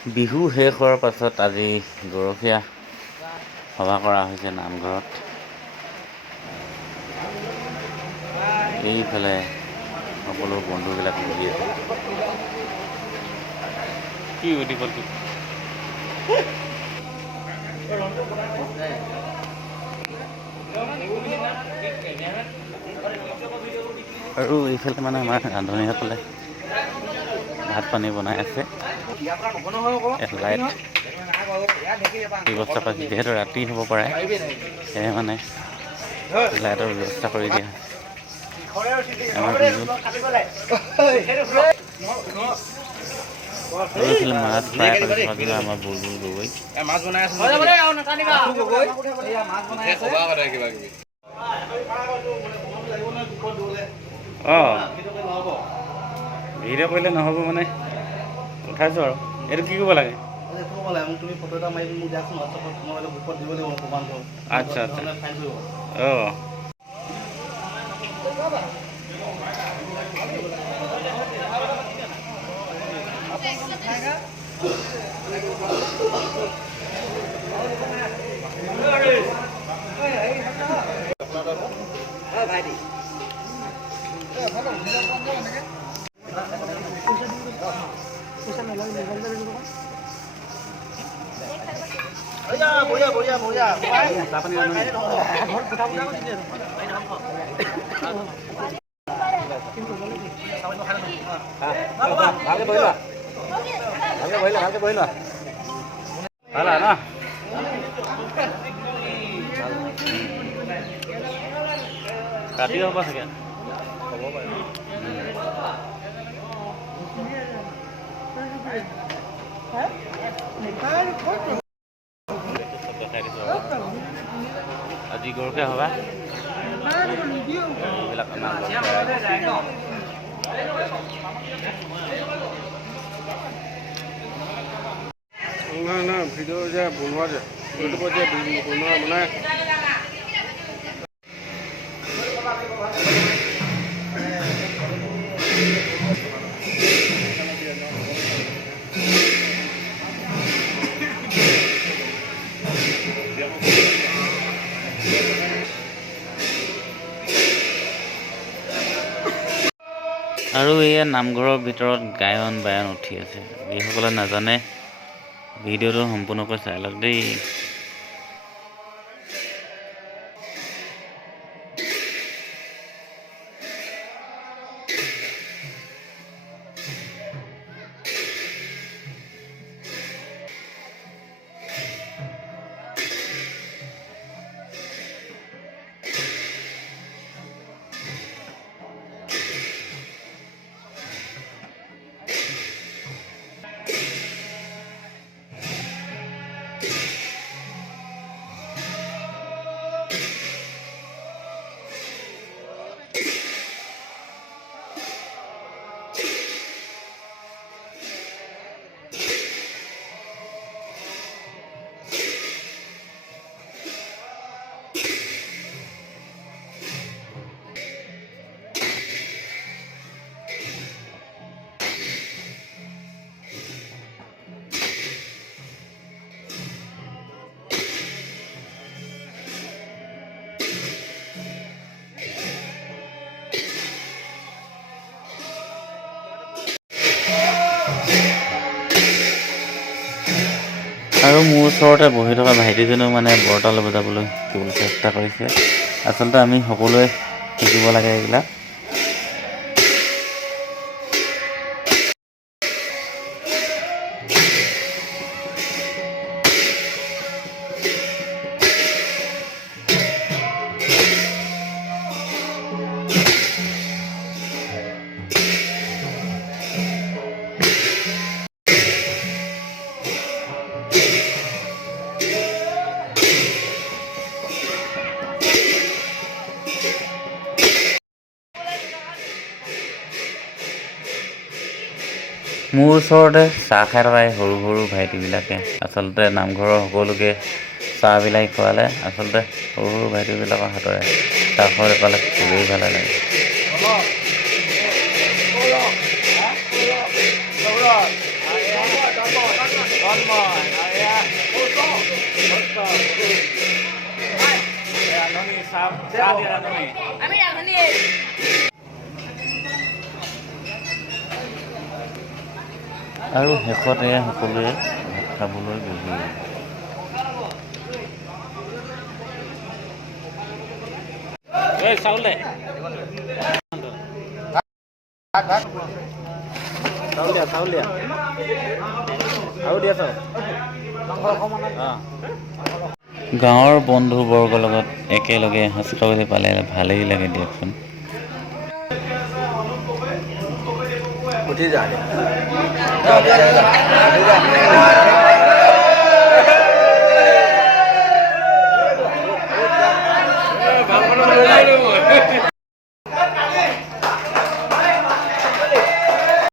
বিহু শেষ হোৱাৰ পাছত আজি গৰখীয়া সভা কৰা হৈছে নামঘৰত। এইফালে সকলো বন্ধুবিলাক বহি আছে। কি উঠি গ'ল কি? আৰু এইফালে মানে আমাৰ ৰান্ধনীসকলে ভাত পানী বনাই আছে। লাইট ব্যৱস্থা পাইছে, যিহেতু ৰাতি হ'ব পাৰে সেয়ে মানে লাইটৰ ব্যৱস্থা কৰি দিয়া এইফালে মাছ ফ্ৰাই কৰি থকা দিলে আমাৰ বুলবুল গগৈ। অঁ ভিডিঅ' কৰিলে নহ'ব মানে উঠাইছোঁ আৰু এইটো কি কৰিব লাগে? তুমি ফটো এটা মাৰি মোক দিয়াচোন, হোৱাটছআপত মই গ্ৰুপত দিব লাগিব প্ৰমাণটো। আচ্ছা আচ্ছা অঁ ৰাতি হ'ব চাগে। হ'ব পাৰে। আজি গৰখীয়া সভা এইবিলাক ভিডিঅ' যে বনোৱা যে ইউটিউবত যে বনোৱা মানে আৰু এয়া নামঘৰৰ ভিতৰত গায়ন বায়ন উঠি আছে। যিসকলে নাজানে ভিডিঅ'টো সম্পূৰ্ণকৈ চাই লওক দেই। আৰু মোৰ ওচৰতে বহি থকা ভাইটিজনেও মানে বৰতাল বজাবলৈ কেৱল চেষ্টা কৰিছে। আচলতে আমি সকলোৱে শিকিব লাগে এইবিলাক। মোৰ ওচৰতে চাহ খাই থকা সৰু সৰু ভাইটিবিলাকে আচলতে নামঘৰৰ সকলোকে চাহ বিলাহী খোৱালে। আচলতে সৰু সৰু ভাইটিবিলাকৰ হাতৰে চাহৰ পালে খুবেই ভাল লাগে। আৰু শেষতে সকলোৱে ভাত খাবলৈ বহিল। চাউল দিয়া আৰু দিয়া চাউল। গাঁৱৰ বন্ধুবৰ্গৰ লগত একেলগে এসাঁজ খাবলৈ পালে ভালেই লাগে দিয়কচোন। উঠি যা